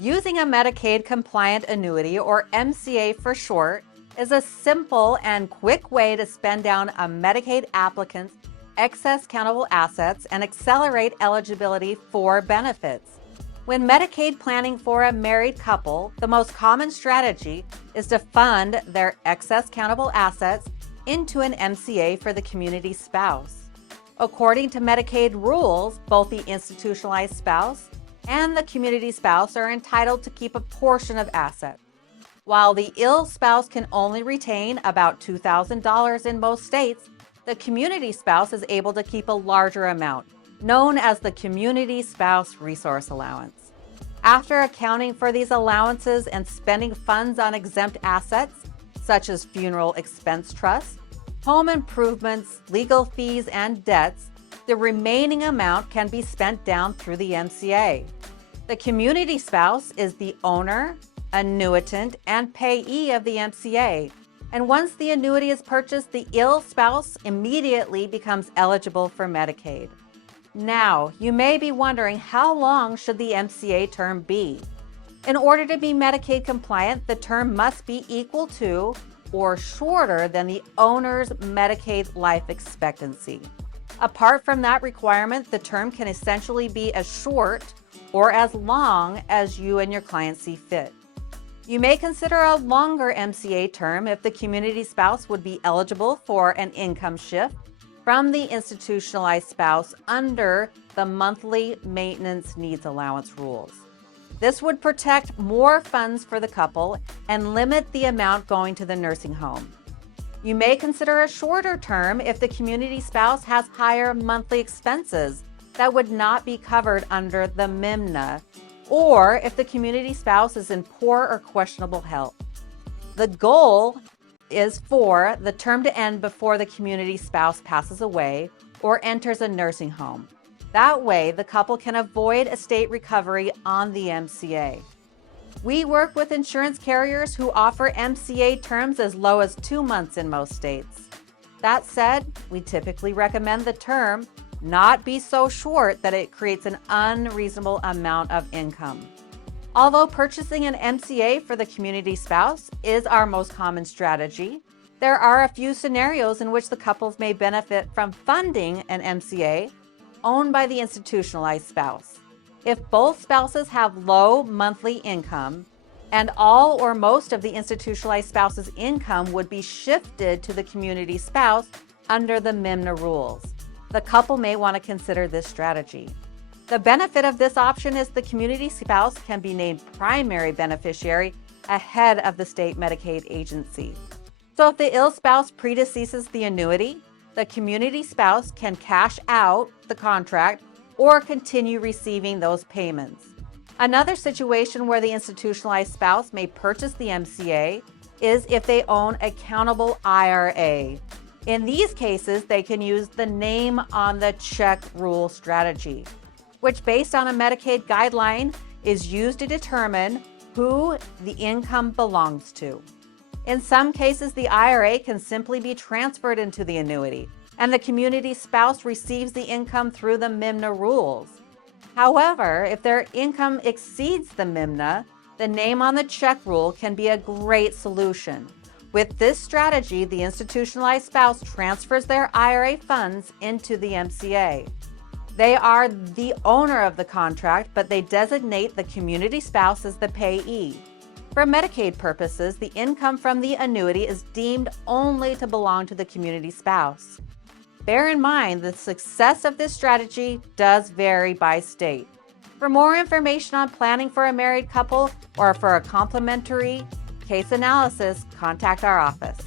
Using a Medicaid Compliant Annuity, or MCA for short, is a simple and quick way to spend down a Medicaid applicant's excess countable assets and accelerate eligibility for benefits. When Medicaid planning for a married couple, the most common strategy is to fund their excess countable assets into an MCA for the community spouse. According to Medicaid rules, both the institutionalized spouse and the community spouse are entitled to keep a portion of assets. While the ill spouse can only retain about $2,000 in most states, the community spouse is able to keep a larger amount, known as the Community Spouse Resource Allowance. After accounting for these allowances and spending funds on exempt assets, such as funeral expense trusts, home improvements, legal fees, and debts, the remaining amount can be spent down through the MCA. The community spouse is the owner, annuitant, and payee of the MCA. And once the annuity is purchased, the ill spouse immediately becomes eligible for Medicaid. Now, you may be wondering, how long should the MCA term be? In order to be Medicaid compliant, the term must be equal to or shorter than the owner's Medicaid life expectancy. Apart from that requirement, the term can essentially be as short or as long as you and your client see fit. You may consider a longer MCA term if the community spouse would be eligible for an income shift from the institutionalized spouse under the monthly maintenance needs allowance rules. This would protect more funds for the couple and limit the amount going to the nursing home. You may consider a shorter term if the community spouse has higher monthly expenses that would not be covered under the MIMNA, or if the community spouse is in poor or questionable health. The goal is for the term to end before the community spouse passes away or enters a nursing home. That way, the couple can avoid estate recovery on the MCA. We work with insurance carriers who offer MCA terms as low as 2 months in most states. That said, we typically recommend the term not be so short that it creates an unreasonable amount of income. Although purchasing an MCA for the community spouse is our most common strategy, there are a few scenarios in which the couples may benefit from funding an MCA owned by the institutionalized spouse. If both spouses have low monthly income and all or most of the institutionalized spouse's income would be shifted to the community spouse under the MIMNA rules, the couple may want to consider this strategy. The benefit of this option is the community spouse can be named primary beneficiary ahead of the state Medicaid agency. So if the ill spouse predeceases the annuity, the community spouse can cash out the contract or continue receiving those payments. Another situation where the institutionalized spouse may purchase the MCA is if they own a countable IRA. In these cases, they can use the name on the check rule strategy, which based on a Medicaid guideline is used to determine who the income belongs to. In some cases, the IRA can simply be transferred into the annuity, and the community spouse receives the income through the MIMNA rules. However, if their income exceeds the MIMNA, the name on the check rule can be a great solution. With this strategy, the institutionalized spouse transfers their IRA funds into the MCA. They are the owner of the contract, but they designate the community spouse as the payee. For Medicaid purposes, the income from the annuity is deemed only to belong to the community spouse. Bear in mind, the success of this strategy does vary by state. For more information on planning for a married couple or for a complimentary case analysis, contact our office.